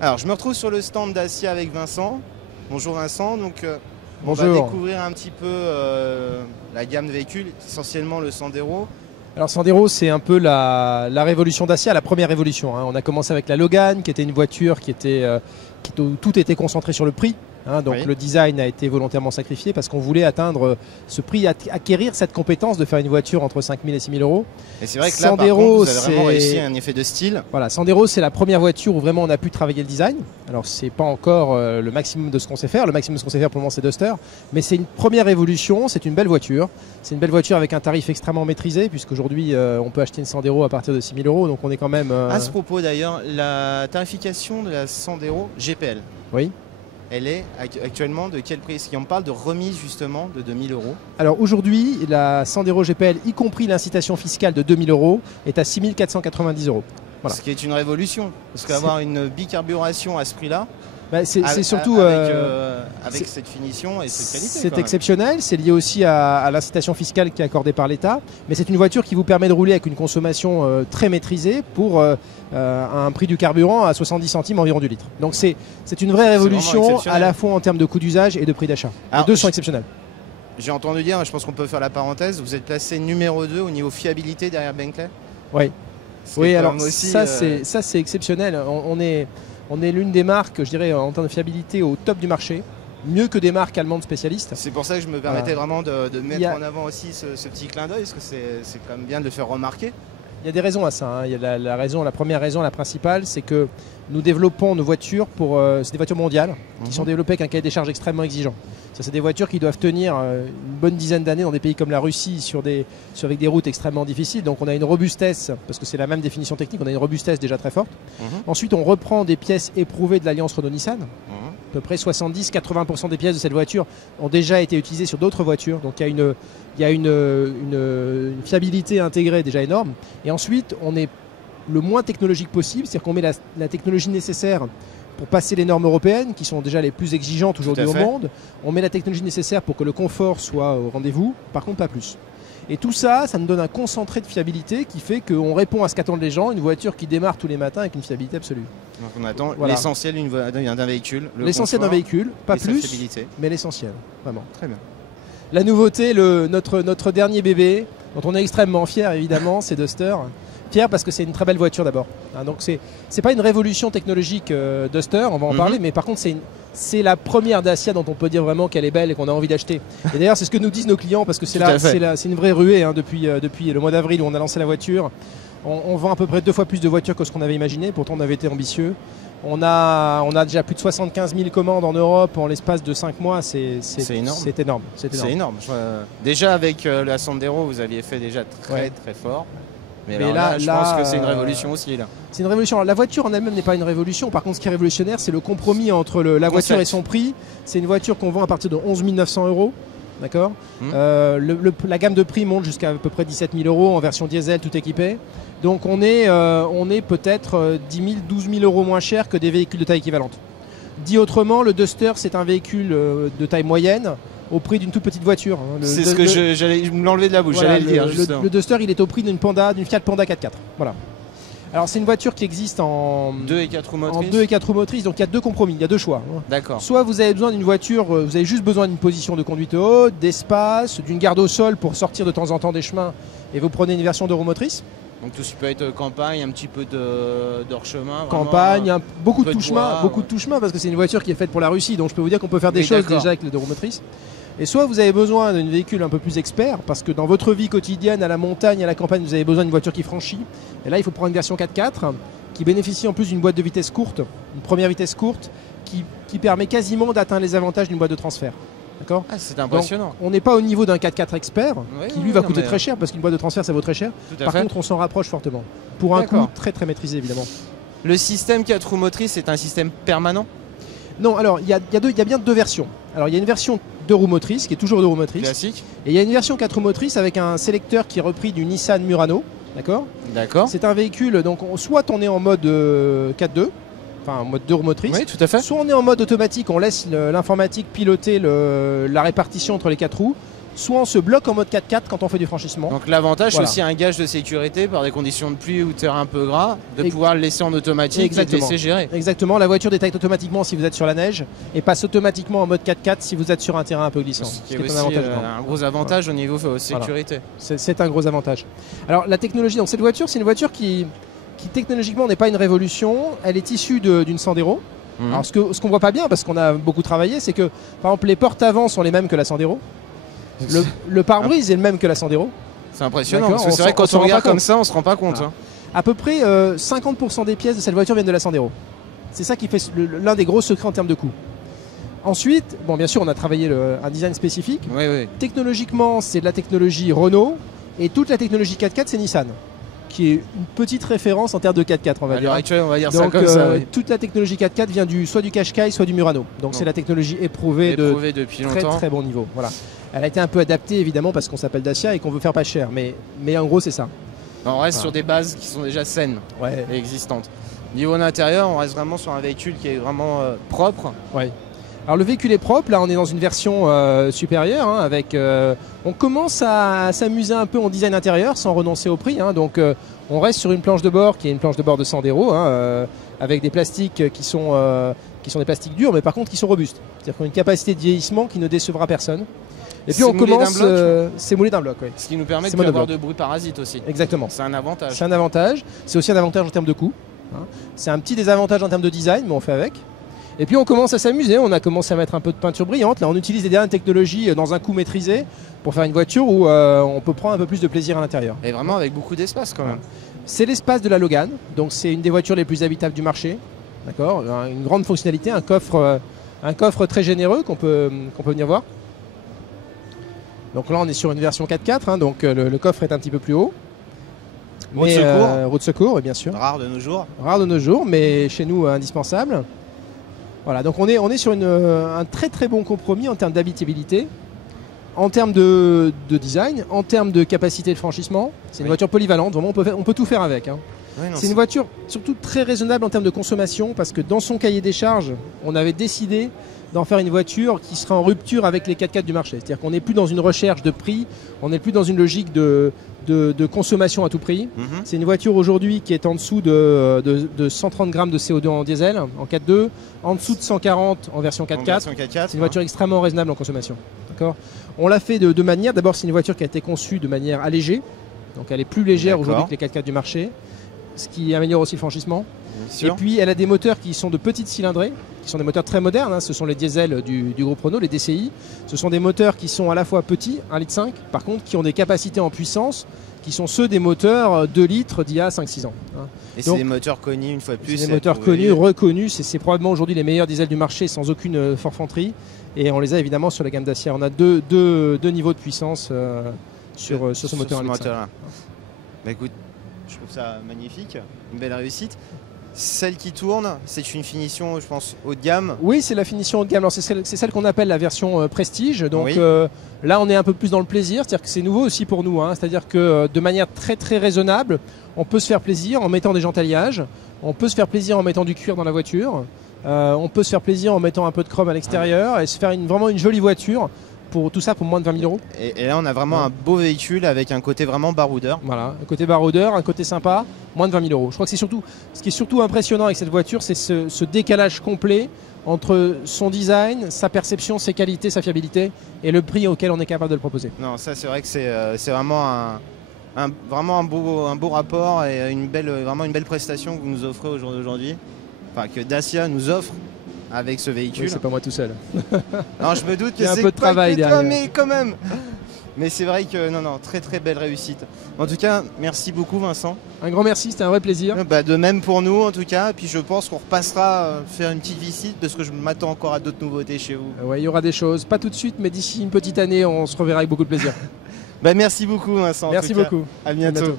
Alors, je me retrouve sur le stand Dacia avec Vincent. Bonjour Vincent, donc on va Bonjour. découvrir un petit peu la gamme de véhicules, essentiellement le Sandero. Alors Sandero, c'est un peu la révolution Dacia, la première révolution, hein. On a commencé avec la Logan, qui était une voiture où tout était concentré sur le prix, hein. Donc Oui. le design a été volontairement sacrifié parce qu'on voulait atteindre ce prix, acquérir cette compétence de faire une voiture entre 5 000 et 6 000 euros. Et c'est vrai que là, par Sandero, contre, vous avez vraiment c'est- réussi un effet de style. Voilà, Sandero, c'est la première voiture où vraiment on a pu travailler le design. Alors c'est pas encore le maximum de ce qu'on sait faire. Le maximum de ce qu'on sait faire pour le moment, c'est Duster. Mais c'est une première révolution. C'est une belle voiture. C'est une belle voiture avec un tarif extrêmement maîtrisé, puisqu'aujourd'hui on peut acheter une Sandero à partir de 6 000 euros. Donc on est quand même. À ce propos d'ailleurs, la tarification de la Sandero GPL, Oui. elle est actuellement de quel prix? Est-ce qu'on parle de remise justement de 2000 euros? Alors aujourd'hui, la Sandero GPL, y compris l'incitation fiscale de 2 000 euros, est à 6 490 euros. Voilà. Ce qui est une révolution. Parce qu'avoir une bicarburation à ce prix-là, Bah, c'est surtout. avec c'est- cette finition et cette qualité. C'est quand même. exceptionnel, c'est lié aussi à l'incitation fiscale qui est accordée par l'État, mais c'est une voiture qui vous permet de rouler avec une consommation très maîtrisée pour un prix du carburant à 70 centimes environ du litre. Donc c'est une vraie vraiment révolution exceptionnel. à la fois en termes de coût d'usage et de prix d'achat. Les Alors, deux sont exceptionnels. J'ai entendu dire, je pense qu'on peut faire la parenthèse, vous êtes placé numéro 2 au niveau fiabilité derrière Bentley. Oui, C'est oui quand alors même aussi, ça c'est exceptionnel. On est l'une des marques, je dirais, en termes de fiabilité au top du marché, mieux que des marques allemandes spécialistes. c'est pour ça que je me permettais vraiment de Il mettre y a- en avant aussi ce petit clin d'œil, parce que c'est quand même bien de le faire remarquer. Il y a des raisons à ça, hein. Il y a la première raison, la principale, c'est que nous développons nos voitures c'est des voitures mondiales qui sont développées avec un cahier des charges extrêmement exigeant. C'est des voitures qui doivent tenir une bonne dizaine d'années dans des pays comme la Russie avec des routes extrêmement difficiles. Donc on a une robustesse, parce que c'est la même définition technique, on a une robustesse déjà très forte. Ensuite on reprend des pièces éprouvées de l'alliance Renault-Nissan. À peu près 70-80% des pièces de cette voiture ont déjà été utilisées sur d'autres voitures. Donc il y a une fiabilité intégrée déjà énorme. Et ensuite, on est le moins technologique possible, c'est-à-dire qu'on met la technologie nécessaire pour passer les normes européennes, qui sont déjà les plus exigeantes aujourd'hui Tout à au fait. monde. On met la technologie nécessaire pour que le confort soit au rendez-vous, par contre pas plus. Et tout ça, ça nous donne un concentré de fiabilité qui fait qu'on répond à ce qu'attendent les gens, une voiture qui démarre tous les matins avec une fiabilité absolue. Donc on attend Voilà. l'essentiel d'un véhicule. le L'essentiel d'un confort véhicule, pas et sa plus, fiabilité. mais l'essentiel, vraiment. Très bien. La nouveauté, notre dernier bébé, dont on est extrêmement fier évidemment, c'est Duster. Fier parce que c'est une très belle voiture d'abord, hein. Donc c'est pas une révolution technologique Duster, on va en parler, mais par contre c'est la première Dacia dont on peut dire vraiment qu'elle est belle et qu'on a envie d'acheter. Et d'ailleurs c'est ce que nous disent nos clients parce que Tout à fait. c'est une vraie ruée, hein, depuis le mois d'avril où on a lancé la voiture. On vend à peu près 2 fois plus de voitures que ce qu'on avait imaginé, pourtant on avait été ambitieux. On a déjà plus de 75 000 commandes en Europe en l'espace de 5 mois, c'est énorme. C'est énorme. C'est énorme. Déjà avec la Sandero, vous aviez fait déjà très très fort. Mais alors là, je pense que c'est une révolution aussi. Là. C'est une révolution. Alors, la voiture en elle-même n'est pas une révolution. Par contre, ce qui est révolutionnaire, c'est le compromis entre la voiture et son prix. C'est une voiture qu'on vend à partir de 11 900 euros. D'accord. La gamme de prix monte jusqu'à peu près 17 000 euros en version diesel, tout équipé. Donc on est peut-être 10 000, 12 000 euros moins cher que des véhicules de taille équivalente. Dit autrement, le Duster, c'est un véhicule de taille moyenne au prix d'une toute petite voiture, hein. C'est ce que j'allais me l'enlever de la bouche, Voilà, j'allais le dire justement. le Duster, il est au prix d'une Fiat Panda 4x4. Voilà. Alors c'est une voiture qui existe en 2 et 4 roues en motrices. 2 et 4 roues motrices, donc il y a deux compromis, il y a deux choix, hein. D'accord. Soit vous avez besoin d'une voiture, vous avez juste besoin d'une position de conduite haute, d'espace, d'une garde au sol pour sortir de temps en temps des chemins, et vous prenez une version de roue motrice. Donc tout ce qui peut être campagne, un petit peu d'hors-chemin. Campagne, beaucoup peu de de touche-main, bois, beaucoup ouais. de touche-main parce que c'est une voiture qui est faite pour la Russie, donc je peux vous dire qu'on peut faire des Oui, choses d'accord. déjà avec les deux roues motrices. Et soit vous avez besoin d'un véhicule un peu plus expert, parce que dans votre vie quotidienne, à la montagne, à la campagne, vous avez besoin d'une voiture qui franchit. Et là, il faut prendre une version 4x4 qui bénéficie en plus d'une boîte de vitesse courte, une première vitesse courte, qui permet quasiment d'atteindre les avantages d'une boîte de transfert. D'accord. Ah, c'est impressionnant. Donc, on n'est pas au niveau d'un 4x4 expert, Oui, qui oui, lui va non, coûter mais- très cher, parce qu'une boîte de transfert, ça vaut très cher. Tout à Par fait. contre, on s'en rapproche fortement. Pour un coût D'accord. très très maîtrisé, évidemment. Le système 4 roues motrices, c'est un système permanent. Non, alors il y a bien deux versions. Alors il y a une version 2 roues motrices qui est toujours 2 roues motrices. Classique. Et il y a une version 4 roues motrices avec un sélecteur qui est repris du Nissan Murano. D'accord. D'accord. C'est un véhicule, donc soit on est en mode 4.2, enfin en mode 2 roues motrices. Oui, tout à fait. Soit on est en mode automatique, on laisse l'informatique piloter la répartition entre les 4 roues. soit on se bloque en mode 4x4 quand on fait du franchissement. Donc l'avantage, c'est aussi un gage de sécurité par des conditions de pluie ou de terrain un peu gras, de pouvoir le laisser en automatique et de laisser gérer. Exactement, la voiture détecte automatiquement si vous êtes sur la neige et passe automatiquement en mode 4x4 si vous êtes sur un terrain un peu glissant. Ce qui est aussi un gros avantage au niveau sécurité. C'est un gros avantage. Alors la technologie, donc cette voiture, c'est une voiture qui technologiquement n'est pas une révolution, elle est issue d'une Sandero. Alors ce qu'on voit pas bien, parce qu'on a beaucoup travaillé, c'est que par exemple les portes avant sont les mêmes que la Sandero. Le pare-brise est le même que la Sandero. C'est impressionnant, parce que c'est vrai que quand on regarde comme ça, on se rend pas compte. À peu près 50% des pièces de cette voiture viennent de la Sandero. C'est ça qui fait l'un des gros secrets en termes de coût. Ensuite, bon, bien sûr, on a travaillé un design spécifique. Technologiquement, c'est de la technologie Renault, et toute la technologie 4x4, c'est Nissan, qui est une petite référence en termes de 4x4, on va dire. Actuelle, on va dire donc, ça comme ça. Toute la technologie 4x4 vient soit du Qashqai, soit du Murano. Donc c'est la technologie éprouvée depuis très longtemps. Très bon niveau. Voilà. Elle a été un peu adaptée évidemment parce qu'on s'appelle Dacia et qu'on veut faire pas cher. Mais en gros c'est ça. On reste sur des bases qui sont déjà saines et existantes. Niveau intérieur, on reste vraiment sur un véhicule qui est vraiment propre. Ouais. Alors le véhicule est propre, là on est dans une version supérieure, avec, on commence à s'amuser un peu en design intérieur sans renoncer au prix, donc on reste sur une planche de bord qui est une planche de bord de Sandero, avec des plastiques qui sont des plastiques durs mais par contre qui sont robustes, c'est-à-dire qu'on a une capacité de vieillissement qui ne décevra personne. Et puis on commence, c'est moulé d'un bloc. Oui. Ce qui nous permet de avoir de bruit parasite aussi. Exactement. C'est un avantage. C'est un avantage, c'est aussi un avantage en termes de coût. C'est un petit désavantage en termes de design, mais on fait avec. Et puis on commence à s'amuser, on a commencé à mettre un peu de peinture brillante. Là on utilise des dernières technologies dans un coût maîtrisé pour faire une voiture où on peut prendre un peu plus de plaisir à l'intérieur. Et vraiment avec beaucoup d'espace quand même. C'est l'espace de la Logan, donc c'est une des voitures les plus habitables du marché. D'accord, une grande fonctionnalité, un coffre très généreux qu'on peut venir voir. Donc là on est sur une version 4x4, donc le coffre est un petit peu plus haut. Roue de secours. Roue de secours, bien sûr. Rare de nos jours. Rare de nos jours, mais chez nous indispensable. Voilà, donc on est sur un très très bon compromis en termes d'habitabilité, en termes de design, en termes de capacité de franchissement. C'est une voiture polyvalente, vraiment on peut tout faire avec. C'est une voiture surtout très raisonnable en termes de consommation parce que dans son cahier des charges, on avait décidé d'en faire une voiture qui sera en rupture avec les 4x4 du marché. C'est-à-dire qu'on n'est plus dans une recherche de prix, on n'est plus dans une logique de consommation à tout prix. C'est une voiture aujourd'hui qui est en dessous de 130 grammes de CO2 en diesel, en 4.2, en dessous de 140 en version 4x4. C'est une voiture extrêmement raisonnable en consommation. On l'a fait de manière, d'abord c'est une voiture qui a été conçue de manière allégée, donc elle est plus légère aujourd'hui que les 4x4 du marché, ce qui améliore aussi le franchissement. Et puis elle a des moteurs qui sont de petites cylindrées, qui sont des moteurs très modernes, ce sont les diesels du groupe Renault, les DCI. Ce sont des moteurs qui sont à la fois petits, 1,5 litre, par contre qui ont des capacités en puissance qui sont ceux des moteurs 2 litres d'il y a 5-6 ans. Et c'est des moteurs connus une fois de plus. C'est des moteurs connus, reconnus, c'est probablement aujourd'hui les meilleurs diesels du marché sans aucune forfanterie. Et on les a évidemment sur la gamme Dacia. On a deux niveaux de puissance sur ce moteur 1,5 litre. Bah écoute, je trouve ça magnifique, une belle réussite. Celle qui tourne, c'est une finition, je pense, haut de gamme. Oui, c'est la finition haut de gamme. C'est celle qu'on appelle la version Prestige. Donc là, on est un peu plus dans le plaisir. C'est-à-dire que c'est nouveau aussi pour nous. C'est-à-dire que de manière très très raisonnable, on peut se faire plaisir en mettant des jantes alliages. On peut se faire plaisir en mettant du cuir dans la voiture. On peut se faire plaisir en mettant un peu de chrome à l'extérieur et se faire vraiment une jolie voiture. Pour tout ça pour moins de 20 000 euros. Et là on a vraiment un beau véhicule avec un côté vraiment baroudeur. Voilà, un côté baroudeur, un côté sympa, moins de 20 000 euros. Je crois que c'est surtout, ce qui est surtout impressionnant avec cette voiture, c'est ce décalage complet entre son design, sa perception, ses qualités, sa fiabilité et le prix auquel on est capable de le proposer. Non, ça c'est vrai que c'est vraiment vraiment un beau rapport et vraiment une belle prestation que vous nous offrez au jour d'aujourd'hui. Enfin que Dacia nous offre avec ce véhicule. Oui, c'est pas moi tout seul. Non, je me doute que c'est un peu de travail derrière. Mais quand même. Mais c'est vrai que non, très très belle réussite. En tout cas, merci beaucoup Vincent. Un grand merci, c'était un vrai plaisir. De même pour nous en tout cas. Et puis je pense qu'on repassera faire une petite visite parce que je m'attends encore à d'autres nouveautés chez vous. Ouais, il y aura des choses, pas tout de suite, mais d'ici une petite année, on se reverra avec beaucoup de plaisir. Merci beaucoup Vincent. Merci beaucoup. À bientôt.